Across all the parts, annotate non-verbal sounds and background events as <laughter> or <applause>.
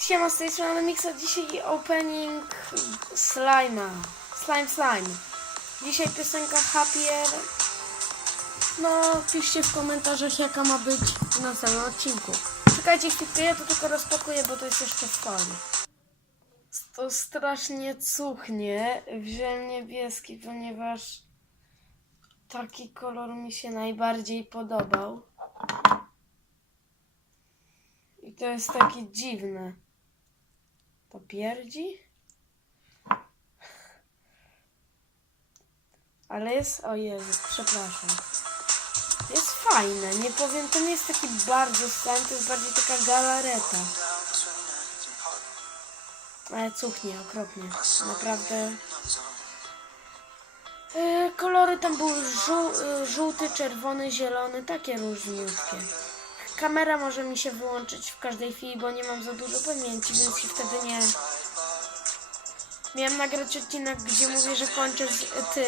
Siema, z tej strony Mixa, dzisiaj opening Slime'a. Slime Slime. Dzisiaj piosenka Happier. No, piszcie w komentarzach jaka ma być w następnym odcinku. Czekajcie chwilkę, ja to tylko rozpakuję, bo to jest jeszcze w folii. To strasznie cuchnie. Wziąłem niebieski, ponieważ taki kolor mi się najbardziej podobał. I to jest takie dziwne. To pierdzi? Ale jest. O Jezu, przepraszam. Jest fajne, nie powiem, to nie jest taki bardzo slime, to jest bardziej taka galareta. Ale cuchnie okropnie. Naprawdę. E, Kolory tam były żół, e, żółty, czerwony, zielony, takie różniutkie. Kamera może mi się wyłączyć w każdej chwili, bo nie mam za dużo pamięci, więc się wtedy nie. Miałem nagrać odcinek, gdzie mówię, że kończę z ty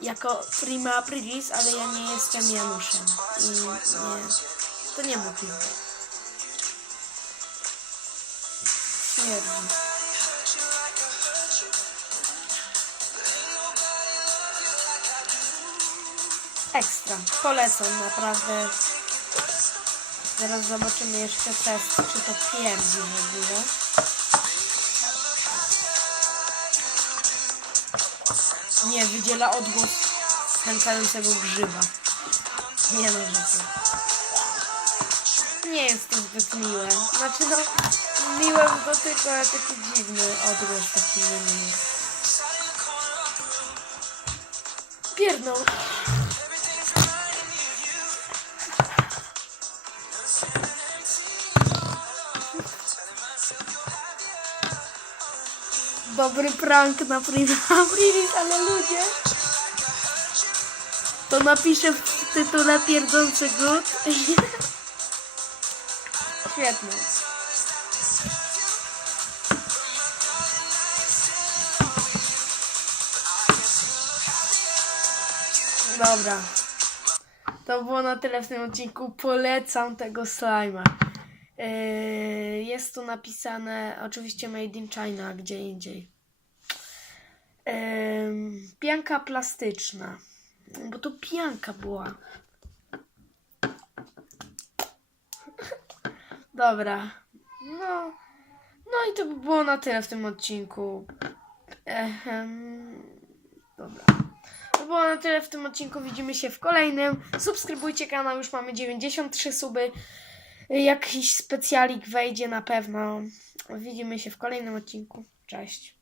jako prima aprilis, ale ja nie jestem Januszem. I nie. To nie był film. Śmierdzi. Ekstra. Polecam, naprawdę. Zaraz zobaczymy jeszcze test, czy to pierdzi w ogóle. Nie, wydziela odgłos pękającego grzyba. Nie no, rzeczy. Nie jest to zbyt miłe. Znaczy no, miłe w dotyku, ale taki dziwny odgłos taki niemiły. Pierdnął. Dobry prank na Prima Aprilis, ale ludzie. To napiszę w tytule pierdzący gut. <laughs> Świetnie. Dobra. To było na tyle w tym odcinku. Polecam tego slima. Yy, jest tu napisane oczywiście Made in China, gdzie indziej. Yy, pianka plastyczna. Bo to pianka była. Dobra. No. No i to by było na tyle w tym odcinku. Ehem. Dobra. To było na tyle w tym odcinku. Widzimy się w kolejnym. Subskrybujcie kanał, już mamy 93 suby. Jakiś specjalik wejdzie na pewno. Widzimy się w kolejnym odcinku. Cześć.